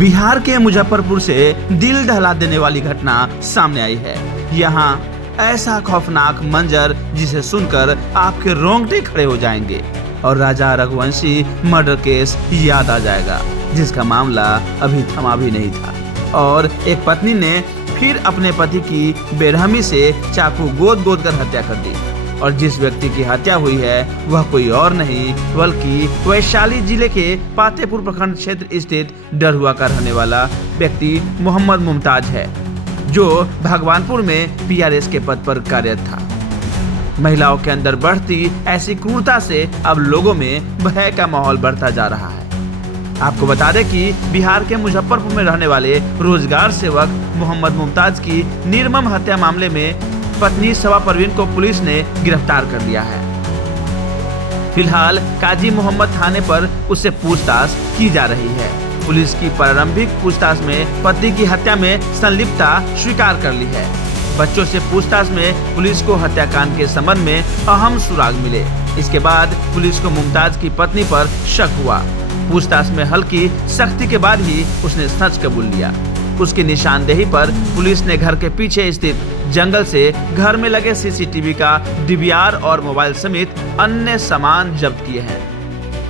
बिहार के मुजफ्फरपुर से दिल दहला देने वाली घटना सामने आई है। यहाँ ऐसा खौफनाक मंजर जिसे सुनकर आपके रोंगटे खड़े हो जाएंगे और राजा रघुवंशी मर्डर केस याद आ जाएगा, जिसका मामला अभी थमा भी नहीं था और एक पत्नी ने फिर अपने पति की बेरहमी से चाकू गोद गोद कर हत्या कर दी। और जिस व्यक्ति की हत्या हुई है वह कोई और नहीं बल्कि वैशाली जिले के पातेपुर प्रखंड क्षेत्र स्थित डरहुआ का रहने वाला व्यक्ति मोहम्मद मुमताज है, जो भगवानपुर में पीआरएस के पद पर कार्यरत था। महिलाओं के अंदर बढ़ती ऐसी क्रूरता से अब लोगों में भय का माहौल बढ़ता जा रहा है। आपको बता दें कि बिहार के मुजफ्फरपुर में रहने वाले रोजगार सेवक मोहम्मद मुमताज की निर्मम हत्या मामले में पत्नी सवा परवीन को पुलिस ने गिरफ्तार कर लिया है। फिलहाल काजी मोहम्मद थाने पर उससे पूछताछ की जा रही है। पुलिस की प्रारंभिक पूछताछ में पति की हत्या में संलिप्तता स्वीकार कर ली है। बच्चों से पूछताछ में पुलिस को हत्याकांड के संबंध में अहम सुराग मिले। इसके बाद पुलिस को मुमताज की पत्नी पर शक हुआ। पूछताछ में हल्की सख्ती के बाद ही उसने सच कबूल लिया। उसकी निशानदेही पर पुलिस ने घर के पीछे स्थित जंगल से घर में लगे सीसीटीवी का डीवीआर और मोबाइल समेत अन्य सामान जब्त किए हैं।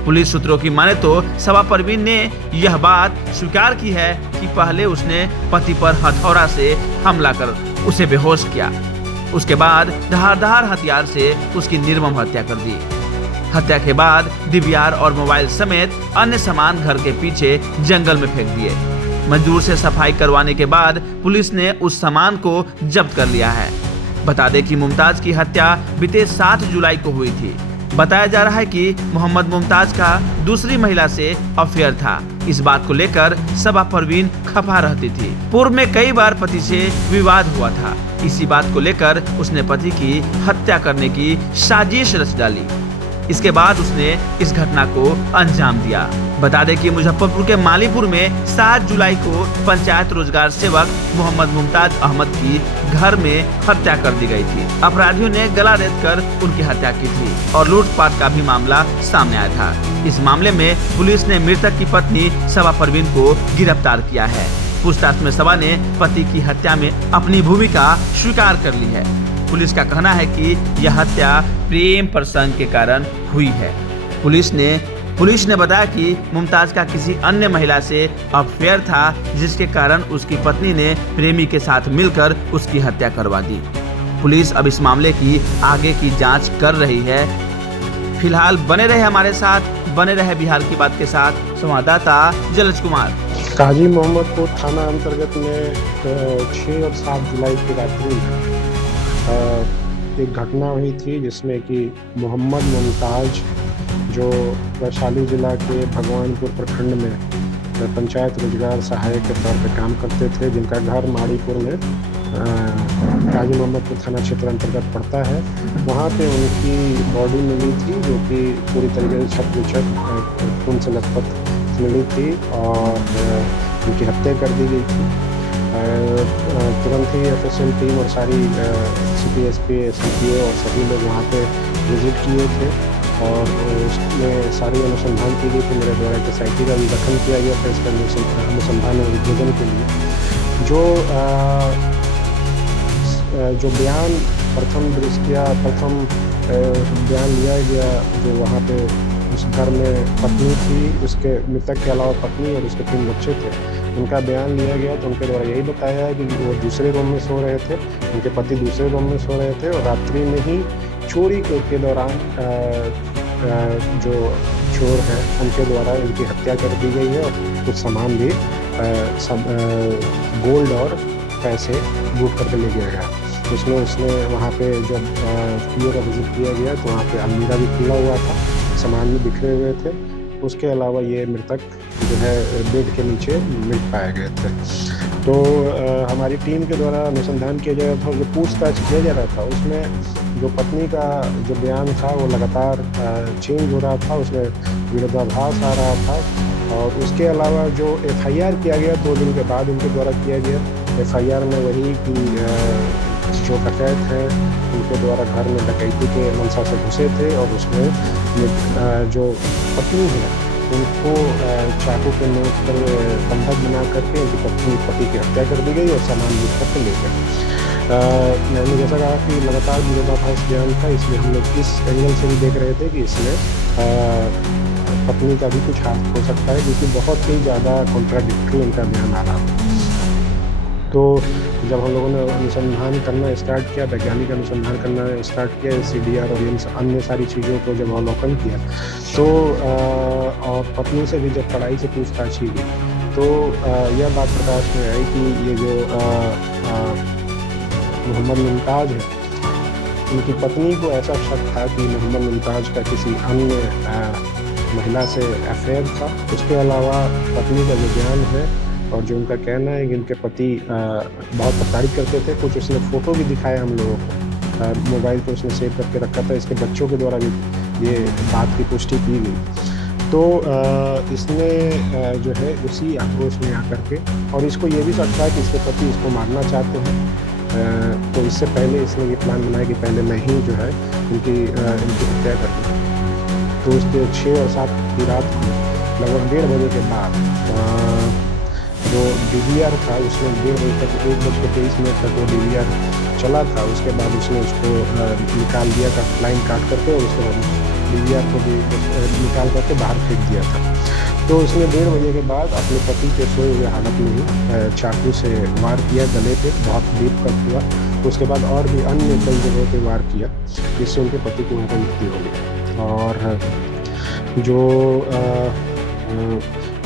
पुलिस सूत्रों की माने तो सवा परवीन ने यह बात स्वीकार की है कि पहले उसने पति पर हथौड़ा से हमला कर उसे बेहोश किया। उसके बाद धारदार हथियार से उसकी निर्मम हत्या कर दी। हत्या के बाद डीवीआर और मोबाइल समेत अन्य सामान घर के पीछे जंगल में फेंक दिए। मजदूर से सफाई करवाने के बाद पुलिस ने उस सामान को जब्त कर लिया है। बता दें कि मुमताज की हत्या बीते 7 जुलाई को हुई थी। बताया जा रहा है कि मोहम्मद मुमताज का दूसरी महिला से अफेयर था। इस बात को लेकर सबा परवीन खफा रहती थी। पूर्व में कई बार पति से विवाद हुआ था। इसी बात को लेकर उसने पति की हत्या करने की साजिश रच डाली। इसके बाद उसने इस घटना को अंजाम दिया। बता दें कि मुजफ्फरपुर के मालीपुर में 7 जुलाई को पंचायत रोजगार सेवक मोहम्मद मुमताज अहमद की घर में हत्या कर दी गई थी। अपराधियों ने गला रेतकर उनकी हत्या की थी और लूटपाट का भी मामला सामने आया था। इस मामले में पुलिस ने मृतक की पत्नी सवा परवीन को गिरफ्तार किया है। पूछताछ में सवा ने पति की हत्या में अपनी भूमिका स्वीकार कर ली है। पुलिस का कहना है कि यह हत्या प्रेम प्रसंग के कारण हुई है। पुलिस ने बताया कि मुमताज का किसी अन्य महिला से अफेयर था, जिसके कारण उसकी पत्नी ने प्रेमी के साथ मिलकर उसकी हत्या करवा दी। पुलिस अब इस मामले की आगे की जांच कर रही है। फिलहाल बने रहे हमारे साथ, बने रहे बिहार की बात के साथ संवाददाता जलज कुमार। काजी मोहम्मदपुर थाना अंतर्गत में 6 और 7 जुलाई की रात्रि में एक घटना हुई थी, जिसमें कि मोहम्मद मुमताज जो वैशाली जिला के भगवानपुर प्रखंड में पंचायत रोजगार सहायक के तौर पर काम करते थे, जिनका घर माड़ीपुर में काजी मोहम्मदपुर थाना क्षेत्र अंतर्गत पड़ता है। वहाँ पे उनकी बॉडी मिली थी, जो कि पूरी तरीके से छत खून से लथपथ मिली थी और उनकी हत्या कर दी गई थी। तुरंत ही एफएसएल टीम और सारी सीपीएसपी एसपीओ और सभी लोग वहाँ पे विजिट किए थे और उसमें सारी अनुसंधान की गई थी। मेरे द्वारा एक SIT का भी गठन किया गया था इसका अनुसंधान और उद्भेदन के लिए। जो बयान प्रथम बयान लिया गया, जो वहाँ पे उस घर में पत्नी थी, उसके मृतक के अलावा पत्नी और उसके 3 बच्चे थे, उनका बयान लिया गया। तो उनके द्वारा यही बताया है कि वो दूसरे रूम में सो रहे थे, उनके पति दूसरे रूम में सो रहे थे और रात्रि में ही चोरी के दौरान जो चोर हैं उनके द्वारा इनकी हत्या कर दी गई है और कुछ सामान भी गोल्ड और पैसे लूट करके ले गया गया। उसने वहाँ पे जब PO का विजिट किया गया तो वहाँ पे अलमीरा भी खुला हुआ था, सामान भी बिखरे हुए थे। उसके अलावा ये मृतक जो है बेड के नीचे मृत पाए गए थे। तो हमारी टीम के द्वारा अनुसंधान किया जा रहा था, जो पूछताछ किया जा रहा था, उसमें जो पत्नी का जो बयान था वो लगातार चेंज हो रहा था, उसमें विरोधाभास आ रहा था। और उसके अलावा जो FIR किया गया 2 दिन के बाद उनके द्वारा किया गया, FIR में वही कि जो डकैत हैं उनके द्वारा घर में डकैती के मंशा से घुसे थे और उसमें जो पत्नी है उनको चाकू के नोक पर बंधक बना करके उनकी पति की हत्या कर दी गई और सामान लूट करके ले गए। मैंने जैसा कहा कि लगातार विरोधाभास बयान था, इसलिए हम लोग इस एंगल से भी देख रहे थे कि इसमें पत्नी का भी कुछ हाथ हो सकता है, क्योंकि बहुत ही ज़्यादा कॉन्ट्राडिक्टरी उनका बयान आ रहा था। तो जब हम लोगों ने अनुसंधान करना स्टार्ट किया, वैज्ञानिक अनुसंधान करना स्टार्ट किया, CDR और इन अन्य सारी चीज़ों को जब अवलोकन किया, तो और पत्नी से भी जब कड़ाई से पूछताछ की गई, तो यह बात प्रकाश में आई कि ये जो मोहम्मद मुमताज़ है, उनकी पत्नी को ऐसा शक था कि मोहम्मद मुमताज़ का किसी अन्य महिला से अफेयर था। उसके अलावा पत्नी का जो बयान है और जो उनका कहना है कि उनके पति बहुत प्रताड़ित करते थे, कुछ उसने फ़ोटो भी दिखाया हम लोगों को, मोबाइल पर उसने सेव करके रखा था, इसके बच्चों के द्वारा भी ये बात की पुष्टि की गई। तो इसने जो है उसी आक्रोश में आकर के, और इसको ये भी शक था कि इसके पति इसको मारना चाहते हैं, तो इससे पहले इसने ये प्लान बनाया कि पहले मैं ही जो है इनकी हत्या कर दूँ। तो उसके 6 और 7 की रात को लगभग 1:30 बजे के बाद जो DVR था उसमें 1:30 बजे तक 1:23 तक वो DVR चला था। उसके बाद उसने उसको निकाल दिया था, लाइन काट करके, और उसके बाद DVR को भी निकाल करके बाहर फेंक दिया था। तो उसने 1:30 बजे के बाद अपने पति के सोए हुए हालत में ही चाकू से वार किया गले पे, बहुत डीप कट हुआ। उसके बाद और भी अन्य कई जगहों पे वार किया, जिससे उनके पति को वहाँ पर मृत्यु हो गई। और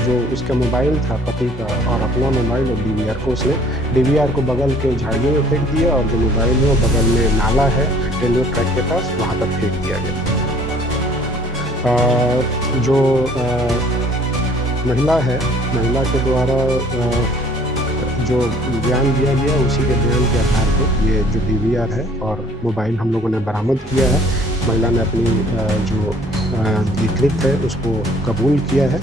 जो उसका मोबाइल था पति का, और अपना मोबाइल और DVR को, उसने DVR को बगल के झाड़ियों में फेंक दिया, और जो मोबाइल है वो बगल में नाला है रेलवे ट्रैक के पास, वहाँ तक फेंक दिया गया। जो महिला है, महिला के द्वारा जो बयान दिया गया, उसी के बयान के आधार पर ये जो DVR है और मोबाइल हम लोगों ने बरामद किया है। महिला ने अपनी जो कृत्य है उसको कबूल किया है,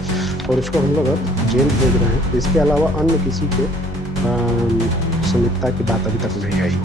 और उसको हम लोग अब जेल भेज रहे हैं। इसके अलावा अन्य किसी के संलिप्तता की बात अभी तक नहीं आई।